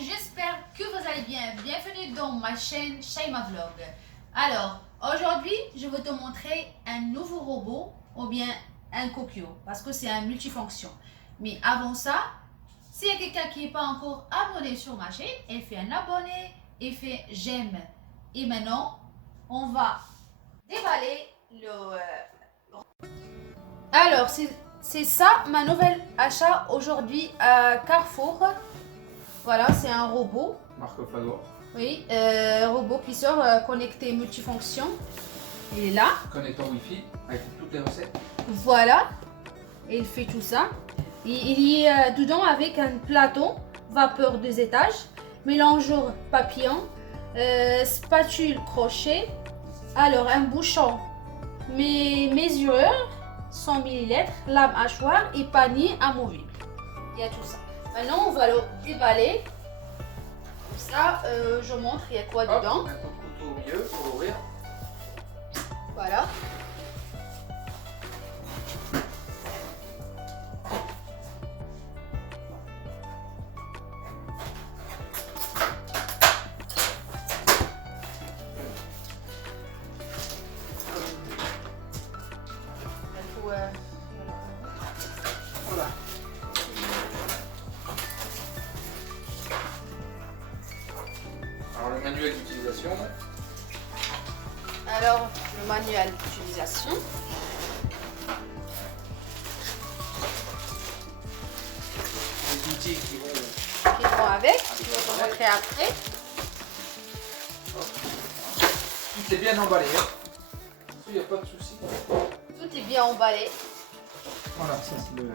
j'espère que vous allez bien. Bienvenue dans ma chaîne Shaima Vlog. Alors, aujourd'hui, je vais te montrer un nouveau robot ou bien un Kokyo parce que c'est un multifonction. Mais avant ça, s'il y a quelqu'un qui n'est pas encore abonné sur ma chaîne, elle fait un abonné et fait j'aime. Et maintenant, on va déballer le... Alors, c'est ça ma nouvelle achat aujourd'hui à Carrefour. Voilà, c'est un robot. Marque Fador. Oui, robot cuisseur connecté multifonction. Il est là. Connecteur Wi-Fi avec toutes les recettes. Voilà, et il fait tout ça. Il est dedans avec un plateau, vapeur 2 étages, mélangeur papillon, spatule crochet, alors un bouchon mesureur, 100 ml, lame hachoir et panier amovible. Il y a tout ça. Maintenant, on va le déballer. Comme ça, je montre il y a quoi dedans. Un coup de couteau au milieu pour ouvrir. Voilà. Voilà. Alors le manuel d'utilisation. Alors, le manuel d'utilisation. Les outils qui vont. Qui vont avec. Je vais vous montrer après. Tout est bien emballé. Hein. Il n'y a pas de souci. Tout est bien emballé. Voilà, ça c'est le.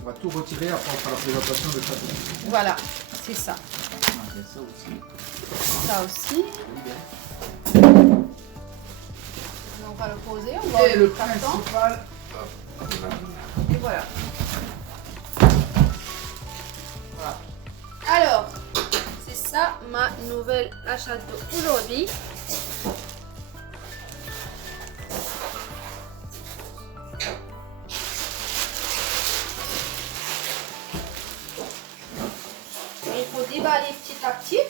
On va tout retirer, après on fera la présentation de chaque outil. Voilà, c'est ça. Il y a ça aussi. Ça aussi. Oui, bien. On va le poser. On va Et le carton. principal. Et voilà. Voilà. Alors, c'est ça ma nouvelle achat d'aujourd'hui. Il faut déballer petit à petit.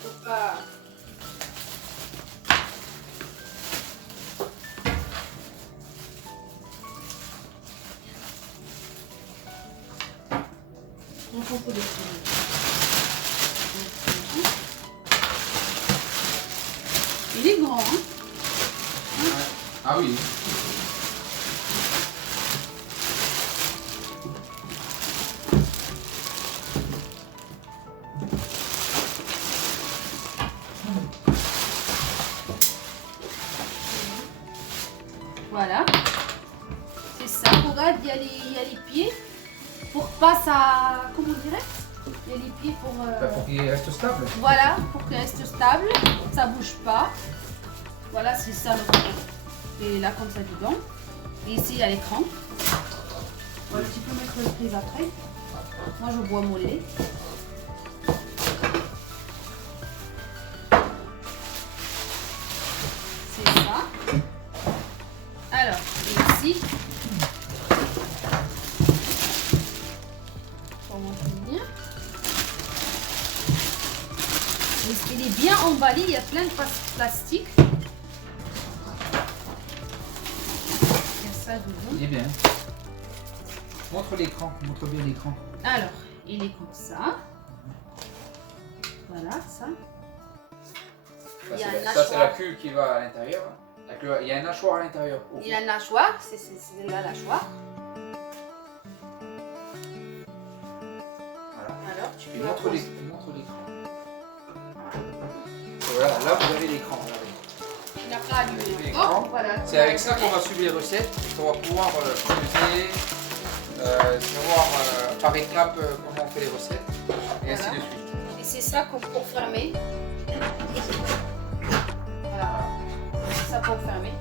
Faut pas... On prend pour le Il est grand, hein? Ah oui. Voilà. C'est ça. Regarde, il y a les pieds. Pour pas ça... Comment on dirait? Il y a les pieds pour... Pour qu'il reste stable. Voilà, pour qu'il reste stable. Ça bouge pas. Voilà, c'est ça le robot. Et là, comme ça, dedans. Et ici, il y a l'écran. Voilà, tu peux mettre le prise après. Moi, je bois mon lait. C'est ça. Alors, et ici, comment finir? Il est bien emballé, il y a plein de plastique. Il y a ça dedans. Il est bien. Montre l'écran, montre bien l'écran. Alors, il est comme ça. Voilà, ça. Il y a un Ça c'est la hachoir. queue qui va à l'intérieur. Il y a un hachoir à l'intérieur. Il y a un hachoir, c'est là l'hachoir. Voilà. Alors, tu Et peux montre poser. l'écran. Voilà, là vous avez l'écran. Il n'a pas allumé L'écran. encore. Voilà. C'est avec ça qu'on va suivre les recettes, qu'on va pouvoir creuser, savoir par étapes comment on fait les recettes, et ainsi Voilà. de suite. Et c'est ça qu'on pour fermer. Voilà. C'est ça pour fermer.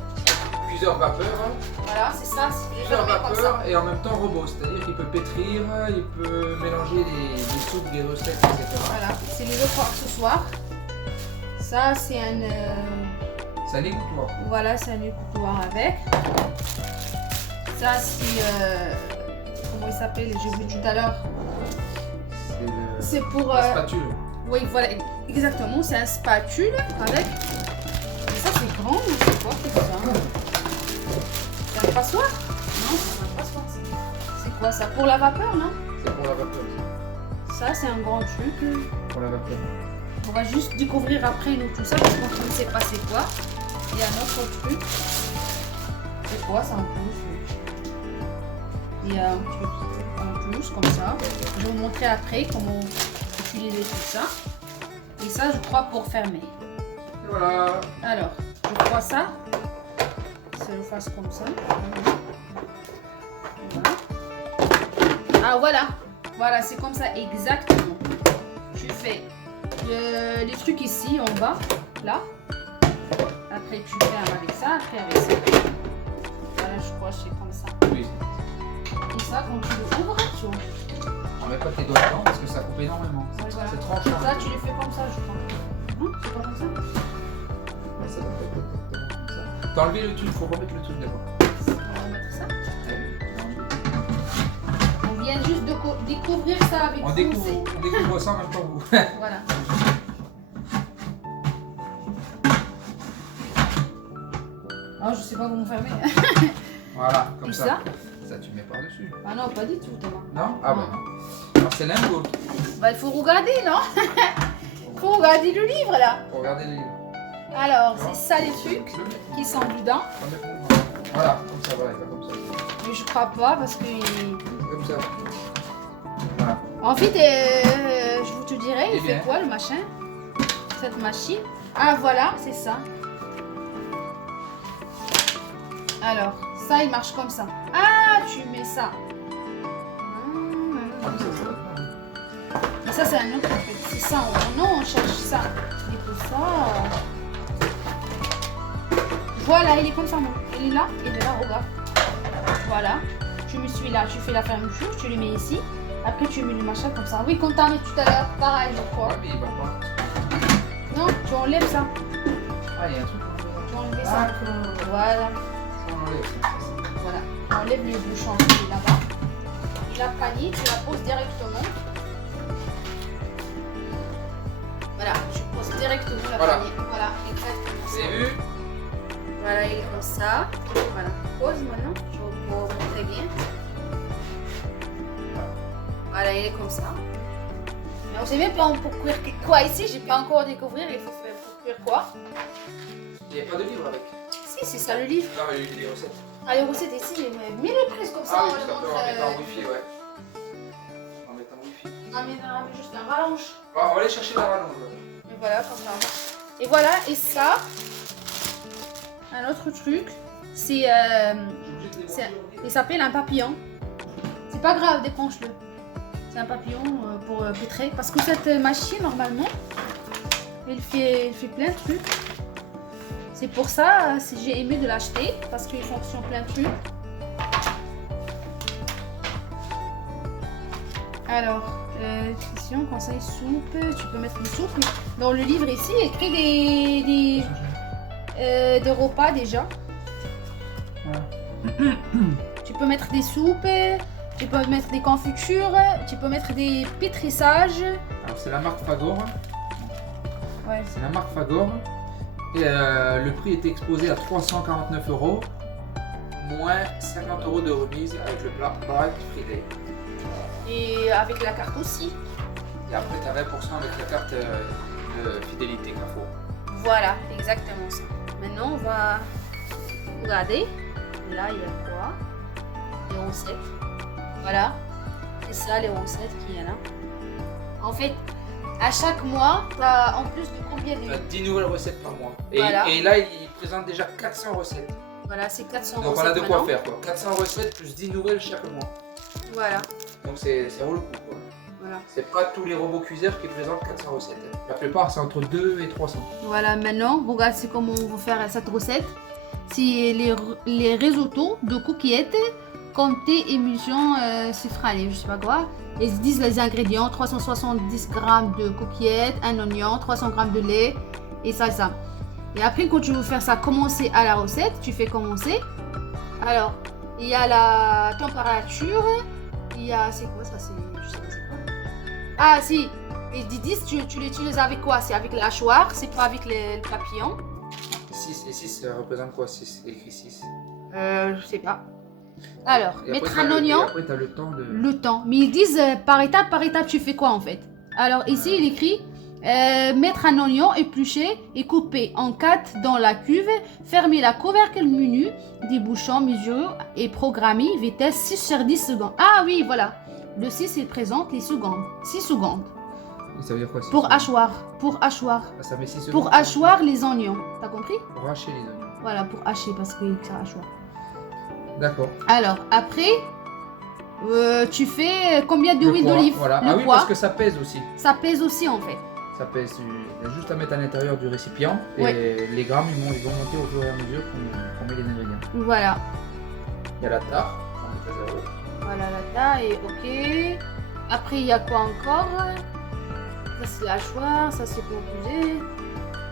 Plusieurs vapeurs, Voilà, c'est ça. C'est plusieurs fermé comme ça. vapeurs et en même temps robot, c'est-à-dire qu'il peut pétrir, il peut mélanger des soupes, des recettes, etc. Voilà, c'est les autres accessoires. Ça, c'est un... C'est un égouttoir. Voilà, c'est un égouttoir avec. Ça, c'est... comment comment il s'appelle, j'ai vu tout à l'heure. C'est C'est pour... la spatule. Oui, voilà, exactement, c'est un spatule avec... Et ça, c'est grand, c'est quoi ça? C'est un passoire? Non, c'est pas un passoire. C'est quoi ça? Pour la vapeur, non? C'est pour la vapeur. Ça, c'est un grand truc. Pour la vapeur. On va juste découvrir après nous tout ça parce qu'on ne sait pas c'est quoi. Il y a un autre truc. C'est quoi ça en plus? Il y a un truc en plus comme ça. Je vais vous montrer après comment utiliser tout ça. Et ça, je crois pour fermer. Et voilà. Alors, je crois ça. Ça le fasse comme ça. Voilà. Ah voilà. Voilà, c'est comme ça exactement. Tu fais les trucs ici en bas, là. Après tu fermes avec ça, après avec ça. Voilà, je crois que c'est comme ça. Oui. Et ça, quand tu le ouvres, tu vois. On met pas tes doigts dedans parce que ça coupe énormément. Ouais, voilà. C'est tranchant. Ça, tu les fais comme ça, je crois. C'est pas comme ça? Ouais, ça doit être exactement comme ça. T'as enlevé le truc, faut remettre le truc d'abord. On va mettre ça. On vient juste de découvrir ça avec On vous. découvre ça en même temps vous. Voilà. Oh, je sais pas comment fermer. Voilà, comme Et ça. ça? Ça tu mets par-dessus. Ah non, pas du tout, Thomas. Non? Ah bah non. Alors c'est l'un ou l'autre. Bah, il faut regarder, non? Il faut regarder le livre, là. Faut regarder le livre. Alors, Non. c'est ça les trucs qui sont dedans. Voilà, comme ça, voilà, comme ça. Mais je crois pas parce que... Comme ça. Voilà. En fait, je vous te dirais, Eh il fait bien. quoi le machin? Cette machine. Ah, voilà, c'est ça. Alors, ça, il marche comme ça. Ah, tu mets ça. Comme ça, ça va. Mais ça, c'est un autre en fait. C'est ça. Non, on cherche ça. Et pour ça... Voilà, il est comme ça. Il est là, regarde. Voilà. Tu me suis là, tu fais la fermeture, tu le mets ici. Après, tu mets le machin comme ça. Oui, comme tu as mis tout à l'heure. Pareil, je crois. Ouais, mais il va pas. Non, tu enlèves ça. Ah, il y a un truc. Tu enlèves ça. Voilà. On enlève ça. Voilà. Tu enlèves le bouchon qui est là-bas. Et la panier, tu la poses directement. Voilà, tu poses directement la Voilà. panier. Voilà, exactement. C'est vu? Voilà, il est comme ça. Voilà. Pose maintenant. Je vous montrer bien. Voilà, il est comme ça. Mais on sait même pas pour cuire quoi ici. J'ai pas encore découvert. Il faut faire pour cuire quoi. Il n'y a pas de livre avec. Si, c'est ça le livre. Non, mais il y a des recettes. Ah, les recettes ici, mais mets-le presque comme ça. Ah oui, on juste le un peu montre, en mettant en wifi, ouais. En mettant en wifi. mais juste un rallonge. Bon, on va aller chercher la rallonge. Et voilà, comme ça. Et voilà, et ça, un autre truc, c'est, il s'appelle un papillon. C'est pas grave, déclenche-le. C'est un papillon pour pétrer. Parce que cette machine, normalement, elle fait plein de trucs. C'est pour ça que j'ai aimé de l'acheter, parce qu'il fonctionne plein de trucs. Alors, question, conseil, soupe, tu peux mettre une soupe. Dans le livre ici, il écrit des repas déjà. Tu peux mettre des soupes, tu peux mettre des confitures, tu peux mettre des pétrissages. Alors, c'est la marque Fagor. Ouais. C'est la marque Fagor. Et le prix était exposé à 349 €, moins 50 € de remise avec le plat Black Friday. Et avec la carte aussi. Et après, tu as 20% avec la carte de fidélité Carrefour. Voilà, exactement ça. Maintenant, on va regarder. Là, il y a quoi? Les recettes. Voilà. C'est ça, les recettes qu'il y a là. En fait, à chaque mois, tu as en plus de combien Tu as de... 10 nouvelles recettes par mois. Et, Voilà. et là, il présente déjà 400 recettes. Voilà, c'est 400 Donc, recettes on a de quoi maintenant. faire, quoi. 400 recettes plus 10 nouvelles chaque mois. Voilà. Donc, c'est vaut le coup, quoi. Voilà. C'est pas tous les robots cuiseurs qui présentent 400 recettes. La plupart, c'est entre 2 et 300. Voilà, maintenant, regarde c'est comment on va faire cette recette. C'est les risottos de coquillettes, comté, émulsion, citronné, je sais pas quoi. Ils disent les ingrédients, 370 g de coquillettes, un oignon, 300 g de lait et ça. Et après, quand tu veux faire ça, commencer à la recette, tu fais commencer. Alors, il y a la température, Il y a, c'est quoi ça? Je sais pas c'est quoi. Ah si, et 10, tu l'utilises avec quoi? C'est avec la hachoir, c'est pas avec le papillon? 6 et 6, ça représente quoi 6? Écrit 6. Je sais pas. Alors, Et mettre après, un t'as oignon. Et après, tu as le temps de. Le temps. Mais ils disent par étape, tu fais quoi en fait? Alors ici, il écrit mettre un oignon épluché et coupé en 4 dans la cuve, fermer la couvercle menu, débouchant, mesure et programmer vitesse 6 sur 10 secondes. Ah oui, voilà. Le 6, il présente les secondes. 6 secondes. Et ça veut dire quoi 6 Pour secondes? hachoir. Pour hachoir. Ah, ça met 6 secondes. Pour hachoir les oignons. T'as compris? Pour hacher les oignons. Voilà, pour hacher parce que c'est hachoir. D'accord. Alors, après, tu fais combien d'huile d'olive? Voilà. Le Ah oui, poids, parce que ça pèse aussi. ça pèse aussi en fait. Ça pèse. Il y a juste à mettre à l'intérieur du récipient. Et Ouais. les grammes, ils vont monter au fur et à mesure qu'on met les ingrédients. Voilà. Il y a la tare. On met à 0. Voilà la taille, ok. Après, il y a quoi encore? Ça, c'est la hachoir, ça, c'est pour peser.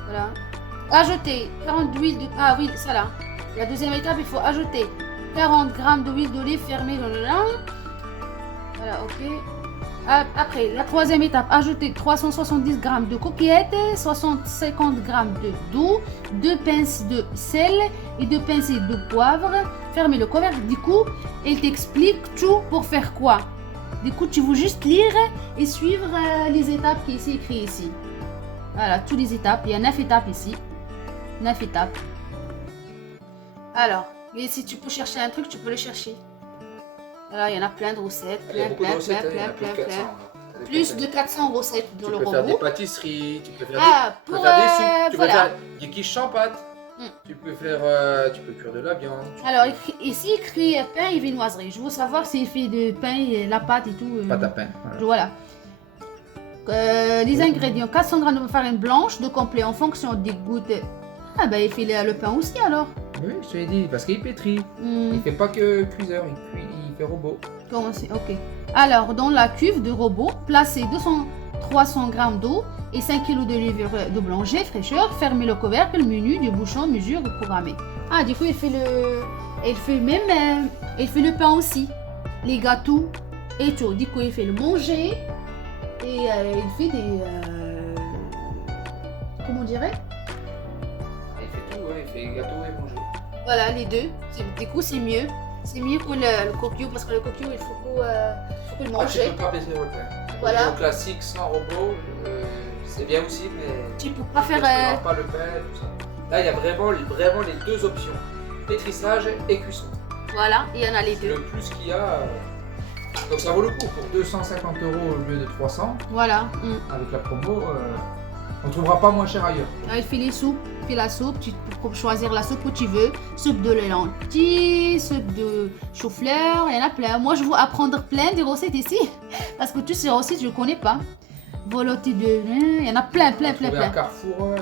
Voilà. Ajouter 40 d'huile de... Ah oui, ça là. La deuxième étape, il faut ajouter 40 grammes d'huile d'olive fermée dans le lin. Voilà, ok. Après, la troisième étape, ajouter 370 grammes de coquillettes, 50 grammes d'eau, 2 pinces de sel et 2 pincées de poivre. Fermez le couvercle. Du coup, elle t'explique tout pour faire quoi. Du coup, tu veux juste lire et suivre les étapes qui sont écrites ici. Voilà, toutes les étapes. Il y a 9 étapes ici. 9 étapes. Alors, et si tu peux chercher un truc, tu peux le chercher. Alors, il y en a plein de recettes. Il y a beaucoup de recettes, il y en a plein. plus de 400. Plus de 400 recettes dans Tu le peux faire des robot. pâtisseries, tu peux faire Ah, des, tu peux pour, faire des soupes, tu voilà. peux faire des quiches sans pâte, Mm. tu peux cuire de la viande. Alors, ici, écrit pain et viennoiserie. Je veux savoir s'il fait de pain, et la pâte et tout. Pâte à pain. Voilà. Les ingrédients 400 g de farine blanche de complet en fonction des gouttes. Ah, ben il fait le pain aussi alors. Oui, je te l'ai dit, parce qu'il pétrit. Hmm, Il fait pas que cuiseur, il fait robot. comment c'est? Ok. Alors, dans la cuve de robot, placez 300 g d'eau et 5 kg de levure de blanchie fraîcheur. Fermez le couvercle, menu du bouchon, mesure programmée. Ah, du coup, il fait le pain aussi. Les gâteaux et tout. Du coup, il fait le manger et il fait des. Comment on dirait? Il fait tout, il fait gâteau et manger. Voilà, les deux. Du coup, c'est mieux. C'est mieux que le coquillou parce que le coquillou, il faut que le Tu manger. peux pas pétrir le pain. Voilà. Le classique sans robot, c'est bien aussi, mais Tu peux pas tu faire. pétriras pas le pain, tout ça. Là, il y a vraiment les deux options. Pétrissage et cuisson. Voilà, il y en a les C'est deux. le plus qu'il y a. Donc ça vaut le coup. Pour 250 € au lieu de 300, Voilà. avec la promo, on ne trouvera pas moins cher ailleurs. Alors, il fait les soupes. Il fait la soupe. Tu peux choisir la soupe que tu veux. Soupe de lentilles, soupe de chou-fleur. Il y en a plein. Moi, je veux apprendre plein de recettes ici. Parce que toutes ces recettes, je ne connais pas. Volonté de. Il y en a plein. On a trouvé un Carrefour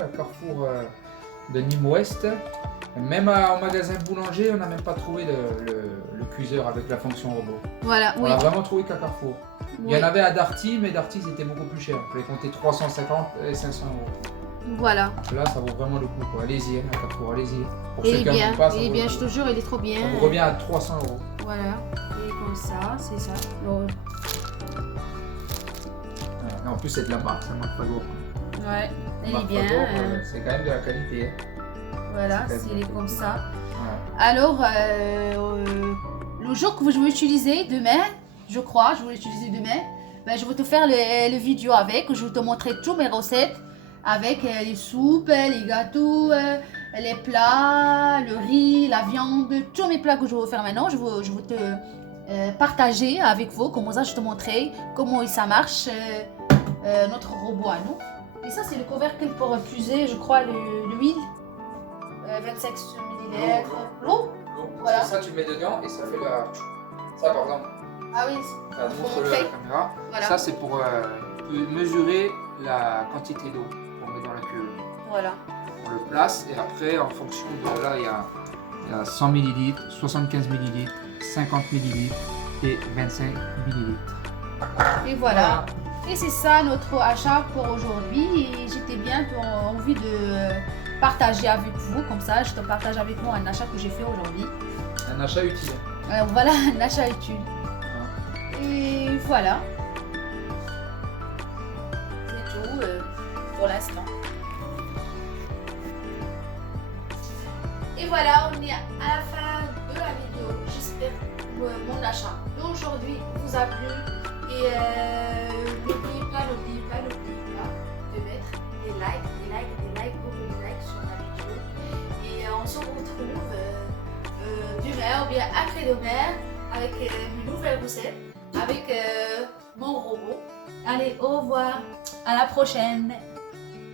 de Nîmes Ouest. Même au magasin boulanger, on n'a même pas trouvé le cuiseur avec la fonction robot. Voilà, On oui. l'a vraiment trouvé qu'à Carrefour. Il y Oui. en avait à Darty, mais Darty c'était beaucoup plus cher. Il fallait compter 350 et 500 €. Voilà. Là, ça vaut vraiment le coup. Quoi. Allez-y, à Carrefour, allez-y. Pour Il ceux est qui en bien. ont pas, ça Il est vaut bien, le je coup. te jure, il est trop bien. Ça vous revient à 300 €. Voilà. Et comme ça, c'est ça. Bon. Et en plus, c'est de la marque, ça marque pas gros. Ouais, il est Marque bien. Fago, c'est quand même de la qualité. Hein. Voilà, c'est s'il est comme ça. Ouais. Alors, le jour que je vais utiliser demain, je crois, je vais l'utiliser demain, ben, je vais te faire le vidéo avec. Je vais te montrer toutes mes recettes avec les soupes, les gâteaux, les plats, le riz, la viande, tous mes plats que je vais faire maintenant. Je vais te partager avec vous. Comment ça, je te montrer comment ça marche, notre robot à nous. Et ça, c'est le couvercle pour puiser, je crois, l'huile. 25 ml. L'eau? Voilà. Parce que ça, tu le mets dedans et ça fait la. Ça, par exemple, Ah oui, ça faut montre montrer. la caméra. Voilà. Ça, c'est pour mesurer la quantité d'eau qu'on met dans la cuve. Voilà. On le place et après, en fonction de là, il y a 100 ml, 75 ml, 50 ml et 25 ml. Et voilà. Et c'est ça notre achat pour aujourd'hui. Et j'étais bien envie de partager avec vous. Comme ça, je te partage avec moi un achat que j'ai fait aujourd'hui. Un achat utile. Voilà, un achat utile. Voilà. Et Voilà. C'est tout pour l'instant. Et voilà, on est à la fin de la vidéo. J'espère que mon achat d'aujourd'hui vous a plu. Et n'oubliez pas de mettre des likes, beaucoup de likes sur la vidéo. Et on se retrouve demain ou bien après-demain avec une nouvelle recette, avec mon robot. Allez, au revoir, à la prochaine.